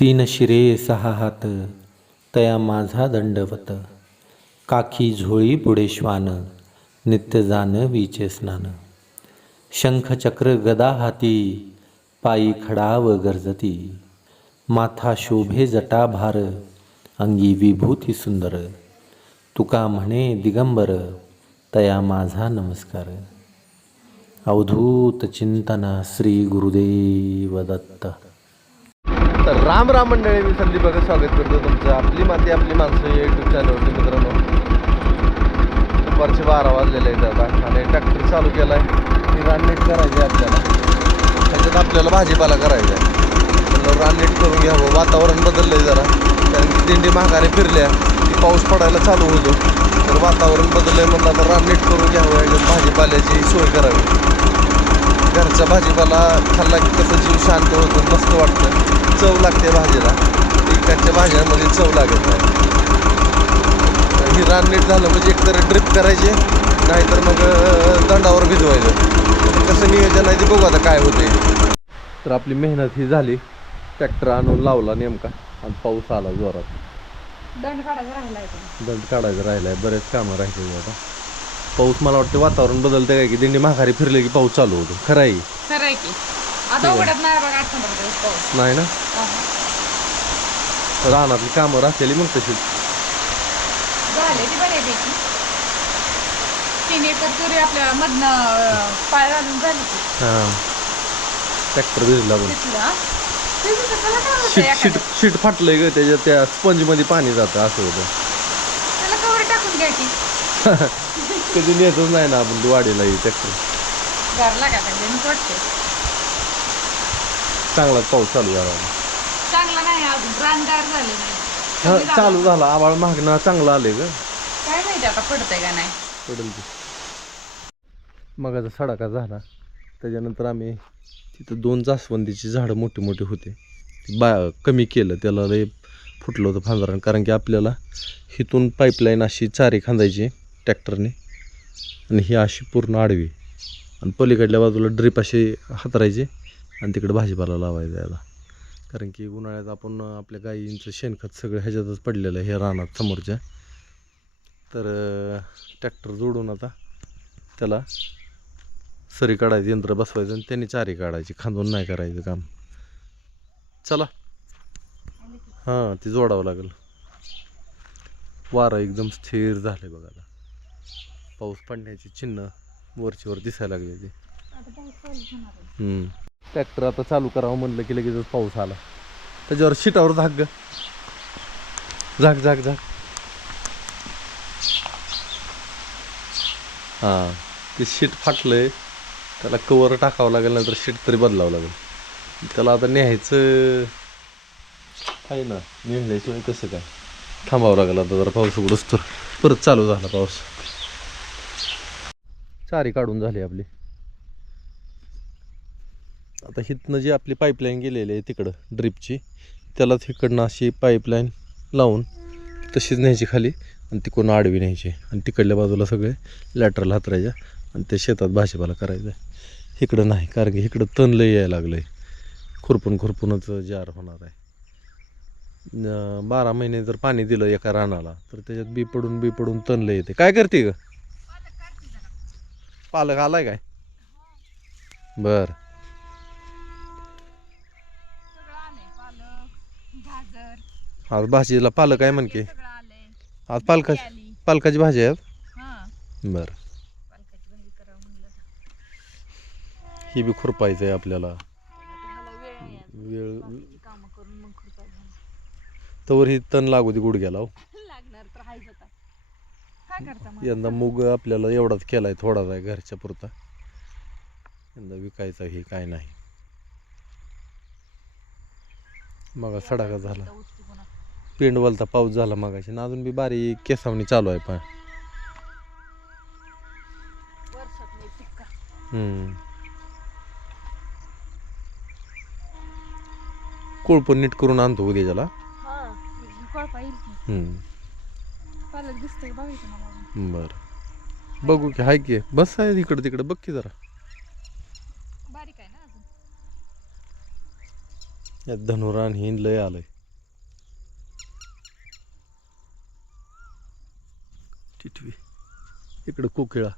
तीन शिरे सहा हात तया माझा दंडवत. काखी झोळी पुढे श्वान नित्य जान विचे स्नान. शंखचक्र गदा हाती पायी खडाव गर्जती. माथा शोभे जटा भार अंगी विभूती सुंदर. तुका म्हणे दिगंबर तया माझा नमस्कार. अवधूत चिंतन श्री गुरुदेव दत्त. तर राम राम मंडळी मी संदीप भगत स्वागत करतो तुमचं. आपली माती आपली माणसं या युट्यूब चॅनलवरती मित्रांनो. दुपारचे बारा वाजलेले आहेत आता. आणि ट्रॅक्टर चालू केला आहे रान नीट करायची आहे आपल्याला. त्याच्यात आपल्याला भाजीपाला करायचा आहे. म्हणलं करून घ्यावं. वातावरण बदललं आहे जरा. कारण की दिंडी महागाने फिरल्या. की पाऊस पडायला चालू होतो. तर वातावरण बदललं आहे म्हणलं आता राननीट करून घ्यावं. भाजीपाल्याची सोय करावी. घरचा भाजीपाला खाल्ला की कसं जीव शांत होतो मस्त वाटतं. चव लागते भाजीला. इकडच्या भाज्यांमध्ये चव लागत नाही. तर ही रान नीट झालं म्हणजे एकतर ड्रिप करायचे नाहीतर मग दंडावर भिजवायचं. कसं नियोजन आहे ते बघू आता काय होते तर आपली मेहनत ही झाली. ट्रॅक्टर आणून लावला नेमका आणि पाऊस आला जोरात. दंड काढायचं राहिलं आहे बरेच कामं राहिले आता पाऊस मला वाटतं वातावरण बदलतं काय की दिंडी माघारी फिरले की पाऊस चालू होतो. खरं आहे. खरं आहे की. आता उघडत नाही बघा आठ पंधरा दिवस पाऊस. नाही ना. रानातली कामं राहतेली मग तशी. झाले ती बऱ्यापैकी तीन एकर तुरी आपल्या मधनं अं, पाय घालून झाली की हां. ट्रॅक्टर भिजला पण. तिथलं. ते तिथं त्याला काय होतंय शीट शीट एखादं? शीट फाटलंय ग त्याच्या त्या स्पंजमध्ये पाणी जातं असं होतं. त्याला कवर टाकून घ्या की. कधी नेतच नाही ना आपण वाडीला ट्रॅक्टर वाटते चांगलाच पाऊस चालू झाला. चांगला नाही अजून रानगार झाले नाही. हा. चालू झाला. आबाळ मागणं चांगलं आले ग. काय माहिती आता पडतंय का नाही. पडेल मगाचा सडाका झाला. त्याच्यानंतर आम्ही तिथं दोन जास्वंदीची झाडं मोठी मोठी होते. ती बा कमी केलं. त्याला लय फुटलं होतं फांदरण कारण की आपल्याला हिथून पाईपलाईन अशी चारी खांदायची ट्रॅक्टरने आणि ही अशी पूर्ण आडवी. आणि पलीकडल्या बाजूला ड्रीप अशी हातरायची आणि तिकडे भाजीपाला लावायचा याला. कारण की उन्हाळ्यात आपण आपल्या गायींचं शेणखत सगळं ह्याच्यातच पडलेलं आहे हे रानात समोरच्या. तर ट्रॅक्टर जोडून आता त्याला सरी काढायचं यंत्र बसवायचं आणि त्यांनी चारी काढायची खांदून नाही करायचं काम. चला. हां ते जोडावं लागेल. वारा एकदम स्थिर झालं बघा पाऊस पडण्याची चिन्ह वरची वर दिसायला लागली. ट्रॅक्टर आता चालू करावं म्हणलं की लगेचच पाऊस आला. त्याच्यावर शिटावर झाक ग. झाक झाक झाक. हां ते शीट फाटलंय. त्याला कवर टाकावं लागेल नंतर शीट तरी बदलावं लागेल. त्याला आता न्यायचं आहे ना? नेण्याशिवाय कसं काय? थांबावं लागेल आता जरा पाऊस उघडूस तर. परत चालू झाला पाऊस. चारी काढून झाली आपली. आता हिथनं जी आपली पाईपलाईन गेलेली आहे तिकडं ड्रिपची त्यालाच इकडनं अशी पाईपलाईन लावून तशीच न्यायची खाली आणि तिकडून आडवी न्यायची. आणि तिकडल्या बाजूला सगळे लॅटरल हातरायच्या आणि ते शेतात भाजीपाला करायचं. इकडं नाही कारण की इकडं तण लय यायला लागलं आहे खुरपून खुरपूनच जार होणार आहे. बारा महिने जर पाणी दिलं एका रानाला तर त्याच्यात बी पडून बी पडून तण लय येते. काय करते ग? पालक आलाय काय? बर. आज भाजीला पालक आहे म्हण की. सगळं आलंय. आज पालका पालकाची भाजी आहे? हा. बरं. ही बी खुरपायचं आहे आपल्याला. वेळ तवर ही तण लागू दे गुडघ्याला हो. लागणार काय करता मग? यंदा मूग आपल्याला एवढाच केलाय थोडाच आहे घरच्या पुरता. यंदा विकायचा हे काय नाही. मग सडाका झाला. पेंडवलता पाऊस झाला मगाशी आणि अजून बी बारीक केसावणी चालू आहे पण. हम्म. कोळपण नीट करून आणतो उद्या त्याला हा कळपा येईल की. हम्म. पालक दिसतंय बघायचं मला अजून. बरं. बघू की हाय की. बस आहे इकडं तिकडं. बघ की जरा. बारीक आहे ना अजून? यात धनुरान हिंद लय आलंय. टिटवी. इकडं कोकिळा.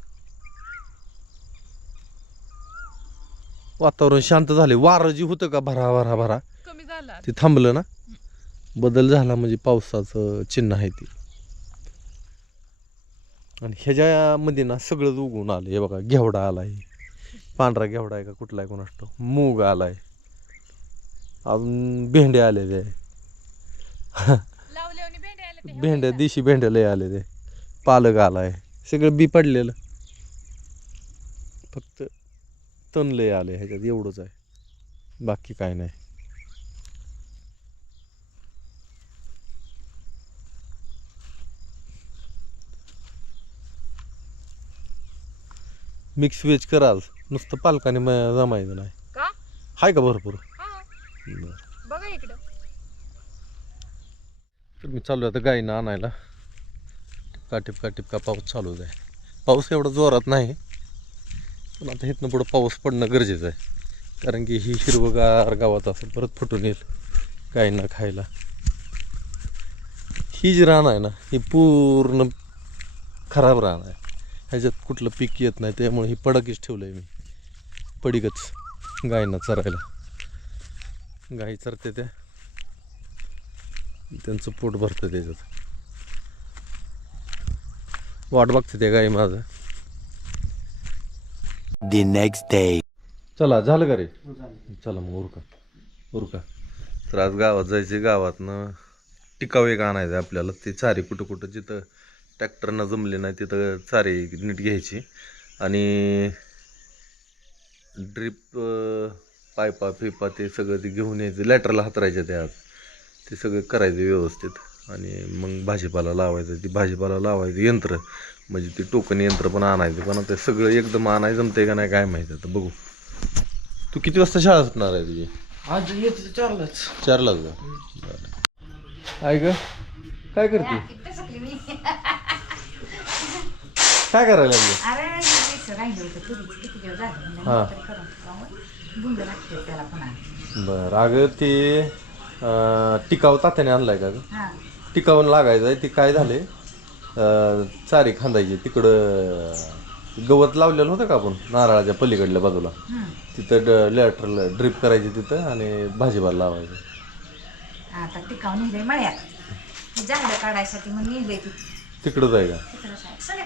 वातावरण शांत झाले वारं जी होतं का भरा भरा भरा? कमी झाला ते थांबलं ना? बदल झाला म्हणजे पावसाचं चिन्ह आहे ते. आणि ह्याच्यामध्ये ना सगळंच उगवून आलं हे बघा घेवडा आलाय. पांढरा घेवडा आहे का? कुठला आहे कोणास ठाऊक. मूग अजून आले लावले आणि भेंडे आले ते भेंड्या देशी भेंड्या लय आले ते. पालक आलाय. सगळं बी पडलेलं. फक्त तण लय आले ह्याच्यात. एवढंच आहे. बाकी काय नाही. मिक्स व्हेज कराल. नुसतं पालकाने म- जमायचं नाही. का? हाय का भरपूर? हा. बरं. बघा इकडं. तर मी चालू आता गाईनं आणायला. टिपका टिपका टिपका पाऊस चालूच आहे. पाऊस एवढा जोरात नाही. पण आता इथनं पुढं पाऊस पडणं गरजेचं आहे. कारण की ही हिरवगार गावात असं परत फुटून येईल गाईंना खायला. ही जी रान आहे ना ही पूर्ण खराब रान आहे. ह्याच्यात कुठलं पीक येत नाही त्यामुळे ही पडकीच ठेवलं आहे मी. पडीकच गायींना चरायला. गाई चरते त्या. त्यांचं पोट भरतं त्याच्यात. वाट बघते त्या गाई माझं. The next day. चला झालं का रे? चला मग उरका. उरका. तर आज गावात जायचे गावातनं. टिकाव एक आणायचं आपल्याला. ती चारी कुठं कुठं जिथं ट्रॅक्टरनं जमले नाही तिथं चारी नीट घ्यायची. आणि ड्रीप पायपा फिपा ते सगळं ते घेऊन यायचं. लॅटरला हातरायचं ते आज. ते सगळं करायचं व्यवस्थित. आणि मग भाजीपाला लावायचं. ती भाजीपाला लावायचं यंत्र. म्हणजे ते टोकन यंत्र पण आणायचं. पण आता सगळं एकदम आणायचं जमतंय का नाही काय माहिती आता. बघू. तू किती वाजता शाळा सुटणार आहे तुझी? आज येते चारलाच. चारलाच का? ग काय करते? काय करायला लागली? अरे तेच राहिलं होतं पूर्वीच किती दिवस झाले? म्हणलं हा. नंतर करून खावं. गुंड लागते त्याला पुन्हा बरं अगं ते अं, टिकाव तात्याने आणलाय का ग? हा. टिकावून लागायचं आहे ते काय झाले? चारी खांदायची तिकडं गवत लावलेलं होतं का आपण? नारळाच्या पलीकडल्या बाजूला. हम्म. तिथं लॅटरला ड्रिप करायची तिथं आणि भाजीपाला लावायचं. आता टिकाव नेलंय मळ्यात. ती झाडं काढायसाठी मग नेलंय ती. तिकडंच आहे का? तिकडं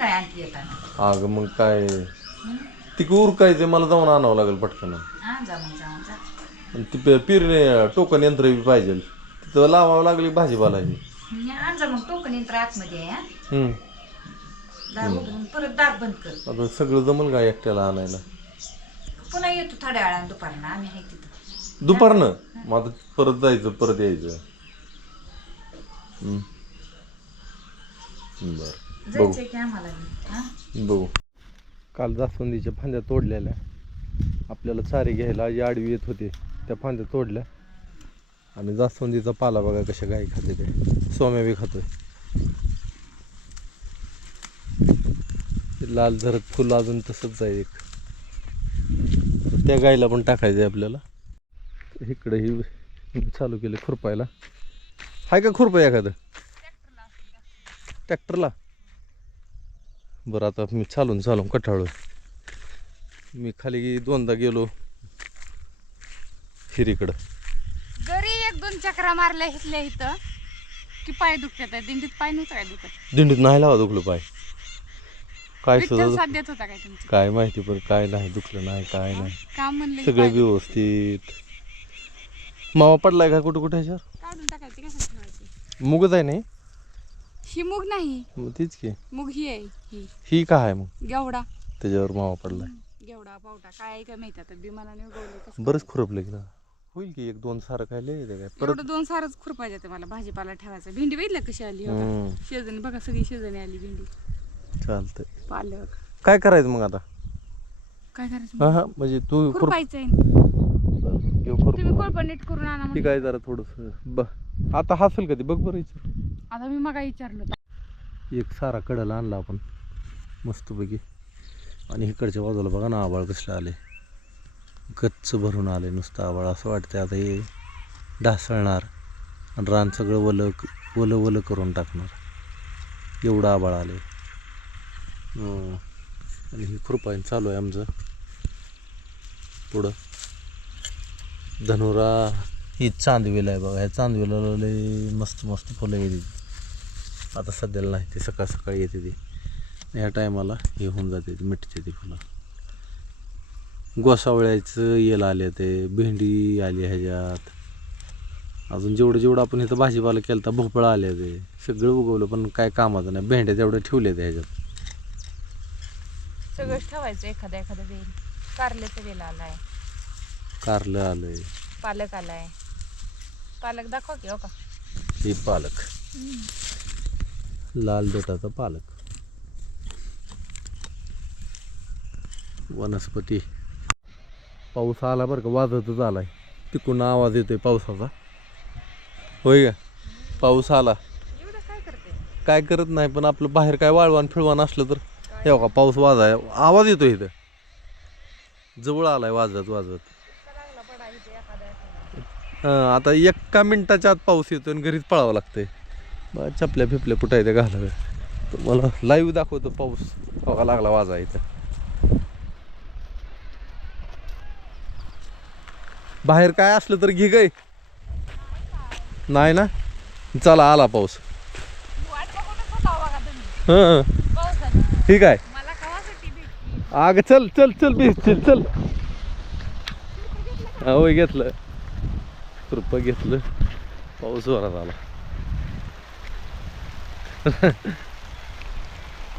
संध्याकाळी आणखी येताना अगं मग काय? तिकडं उरकायचं मला जाऊन आणावं लागेल पटकन. हा जा मग जाऊन जा. आणि ती पे- पिरणे टोकन यंत्र बी पाहिजे. तिथं लावावं लागली भाजीपाला ही आण जा मग टोकन यंत्र आतमध्ये आहे हा. हम्म. दार उघडून परत दार बंद कर. आता सगळं जमल का एकट्याला आणायला? पुन्हा येतो थोड्या वेळानं दुपारनं आम्ही आहे तिथं. दुपारनं? मग आता परत जायचं परत यायचं. बरं. बघू. जायचंय की आम्हाला बी, हा? बघू. काल जास्वंदीच्या फांद्या तोडलेल्या. आपल्याला चारी घ्यायला जी आडवी येत होते त्या फांद्या तोडल्या. आणि जास्वंदीचा पाला बघा कशा गाई खाते ते. सोम्या बी खातोय. ते लाल झरत फुल अजून तसंच आहे एक. तर त्या गाईला पण टाकायचं आहे आपल्याला. इकडे ही चालू केलं खुरपायला. हाय का खुरपाय एखादं? ट्रॅक्टरला. बरं आता मी चालून चालून कटाळलो मी खाली दोनदा गेलो हिरीकडं. घरी एक दोन चक्रा मारल्या इथल्या इथं. की पाय दुखतात दिंडीत पाय नव्हतं काय दुखत? दिंडीत नाही लावा दुखलं पाय. काय विठ्ठल सुद्धा देत होता काय तुमचं? काय माहिती पण काय नाही दुखलं नाही काय नाही. काम म्हणलं की सगळं पाय व्यवस्थित. मावा पडलाय का कुठं कुठे ह्याच्यावर? काढून टाकायची कशाला ठेवायची मुगच आहे नाही? ही मूग नाही. मग तीच की. मूग ही आहे. ही ही का आहे मग? गेवडा. त्याच्यावर मावा पडलाय. गेवडा पावटा काय आहे का माहिती आता? उगवले कसं बरंच खुरपलं ना. होईल की एक दोन सारं काय येते काय? परत एवढं दोन सारच खुरपायचे ते मला भाजीपाला ठेवायचा. भेंडी बघितलं कशी आली? हो का? हम्म, शेजणी बघा सगळी शेजणी आली भेंडी. चालतंय. पालक काय करायचं मग आता? काय करायचं हा हा म्हणजे तू खुरप खुरपायचंय घेऊ खुरप तुम्ही कोळपण नीट करून आणा. काय जरा थोडस. ब आता हसल का ती? बघ बरं इथं. आता मी मग विचारलं होतं. एक सारा कडाला आणला आपण. मस्तपैकी आणि इकडच्या बाजूला बघा ना आबाळ कसलं आले गच्च भरून आले नुसतं आबाळ. असं वाटतं आता हे ढासळणार आणि रान सगळं वलं वलं वलं करून टाकणार. एवढं आबाळ आले आणि ही कृपाईन चालू आहे आमचं. पुढं. धनुरा ही चांदवेल आहे बघा. ह्या चांदवेला लय मस्त मस्त फुलं येते आता सध्याला नाही ते सकाळ सकाळी येते ती. ह्या टायमाला हे होऊन जाते मिटते ती फुलं. गोसावळ्याचं येल आले ते भेंडी आली ह्याच्यात. अजून जेवढं जेवढं आपण इथं भाजीपाला केलं तर भोपळा आले ते सगळं उगवलं पण काय कामाचं नाही. भेंड्या तेवढे ठेवले ते ह्याच्यात. सगळंच ठेवायचं एखादा एखादा वेल कारल्याचा आलाय. कारलं आलंय. पालक आलाय. पालक दाखवा की हो का? हे पालक. लाल देठाचा पालक. वनस्पती. पाऊस आला बरं का वाजतच आलाय. तिकडून आवाज येतोय पावसाचा. होय का? पाऊस आला. काय करत नाही पण आपलं बाहेर काय वाळवान फिळवान असलं तर हे का पाऊस वाजाय आवाज येतो इथं. जवळ आलाय वाजत वाजत. हां आता एका मिनिटाच्या आत पाऊस येतो आणि घरीच पळावं लागतंय. बा चपल्या फिपल्या कुठं आहे त्या घालाव्या. तुम्हाला लाईव्ह दाखवतो पाऊस. बघा लागला वाजा इथं. बाहेर काय असलं तर घे गय. नाही ना? चला आला पाऊस. हां ठीक आहे. अग चल चल चल बी चल चल. होय घेतलं. कृप घेतलं. पाऊस वरात आला.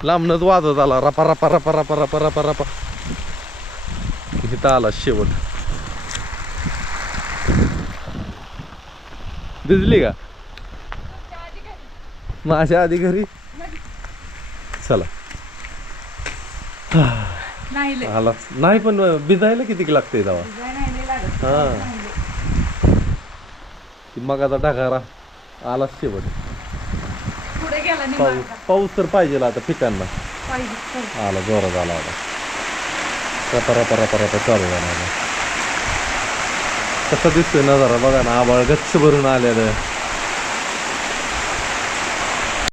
लांबनच वाजत आला. रपा रपा रपा रपा रपा रपा रपा. इथं आला शेवट. भिजली का माझ्या आधी घरी चला. आला नाही पण भिजायला किती लागते लागत. हा ती मगाचा ढगारा आला शेवट पाऊस. पाऊस तर पाहिजे आता पिकांना. आला जोरात आला आता रपा रपा रपा रपा चालू झाला आता. कसं दिसतोय नजारा? बघा ना आबाळ गच्च भरून आलेलं